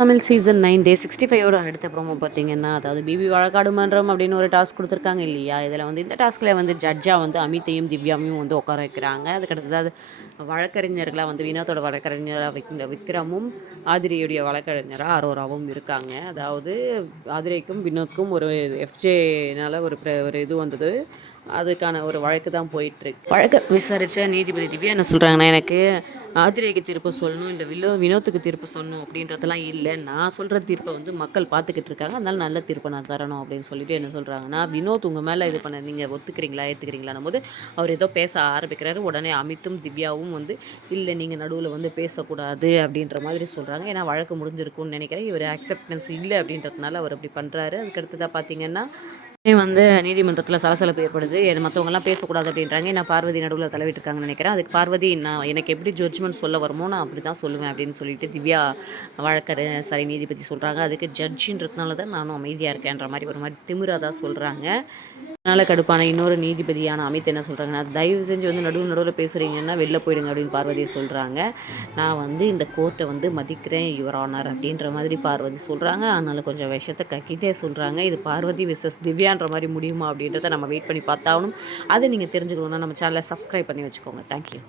Tamil season 9 டே 65ஓட அடுத்த promo பார்த்தீங்கன்னா, அதாவது பிபி வழக்காடு மன்றம் அப்படின்னு ஒரு டாஸ்க் கொடுத்துருக்காங்க இல்லையா? இதில் வந்து இந்த டாஸ்கில் வந்து ஜட்ஜாக வந்து அமித்தையும் திவ்யாவையும் வந்து உட்கார வைக்கிறாங்க. அதுக்கடுத்தது வழக்கறிஞர்களாக வந்து வினோத்தோட வழக்கறிஞராக விக்ரமும், ஆதிரியுடைய வழக்கறிஞராக அரோராவும் இருக்காங்க. அதாவது ஆதிரைக்கும் வினோத்துக்கும் ஒரு எஃப்ஜேனால ஒரு இது வந்தது. அதுக்கான ஒரு வழக்கு தான் போயிட்டுருக்கு. வழக்கை விசாரித்த நீதிபதி திவ்யா என்ன சொல்கிறாங்கன்னா, எனக்கு ஆதிரைக்கு தீர்ப்பு சொல்லணும், இல்லை வினோத்துக்கு தீர்ப்பு சொல்லணும் அப்படின்றதெல்லாம் இல்லை. நான் சொல்கிற தீர்ப்பை வந்து மக்கள் பார்த்துக்கிட்டு இருக்காங்க. அதனால நல்ல தீர்ப்பை நான் தரணும் அப்படின்னு சொல்லிட்டு என்ன சொல்கிறாங்கன்னா, வினோத் உங்கள் மேலே இது பண்ண நீங்கள் ஒத்துக்கிறீங்களா ஏற்றுக்கிறீங்களான்னும் போது அவர் ஏதோ பேச ஆரம்பிக்கிறாரு. உடனே அமித்தும் திவ்யாவும் வந்து இல்லை நீங்கள் நடுவில் வந்து பேசக்கூடாது அப்படின்ற மாதிரி சொல்கிறாங்க. ஏன்னா வழக்கு முடிஞ்சிருக்கும்னு நினைக்கிறேன். இவர் அக்செப்டன்ஸ் இல்லை அப்படின்றதுனால அவர் அப்படி பண்ணுறாரு. அதுக்கடுத்ததாக பார்த்தீங்கன்னா வந்து நீதிமன்றத்தில் சலசலப்பு ஏற்படுது. மற்றவங்கலாம் பேசக்கூடாது அப்படின்றாங்க. நான் பார்வதி நடுவில் தலையிட்டுருக்காங்கன்னு நினைக்கிறேன். அதுக்கு பார்வதி நான் எனக்கு எப்படி ஜட்ஜ்மெண்ட் சொல்ல வருமோ நான் அப்படி தான் சொல்லுவேன் அப்படின்னு சொல்லிட்டு திவ்யா நீதிபதி சொல்கிறாங்க. அதுக்கு ஜட்ஜின்றதுனால தான் நானும் அமைதியாக இருக்கேன்ற மாதிரி ஒரு மாதிரி திமிராக தான் சொல்கிறாங்க. அதனால் கடுப்பான இன்னொரு நீதிபதியான அமித் என்ன சொல்கிறாங்கன்னா, தயவு செஞ்சு வந்து நடுவில் பேசுகிறீங்கன்னா வெளில போயிடுங்க அப்படின்னு பார்வதி சொல்கிறாங்க. நான் வந்து இந்த கோர்ட்டை வந்து மதிக்கிறேன் யுவர் ஆனர் அப்படின்ற மாதிரி பார்வதி சொல்கிறாங்க. அதனால் கொஞ்சம் விஷயத்தை கக்கிட்டே சொல்கிறாங்க. இது பார்வதி விசஸ் திவ்யான்ற மாதிரி முடியுமா அப்படின்றத நம்ம வெயிட் பண்ணி பார்த்தாகணும். அதை நீங்கள் தெரிஞ்சுக்கணுன்னா நம்ம சேனலை சப்ஸ்கிரைப் பண்ணி வச்சுக்கோங்க. தேங்க்யூ.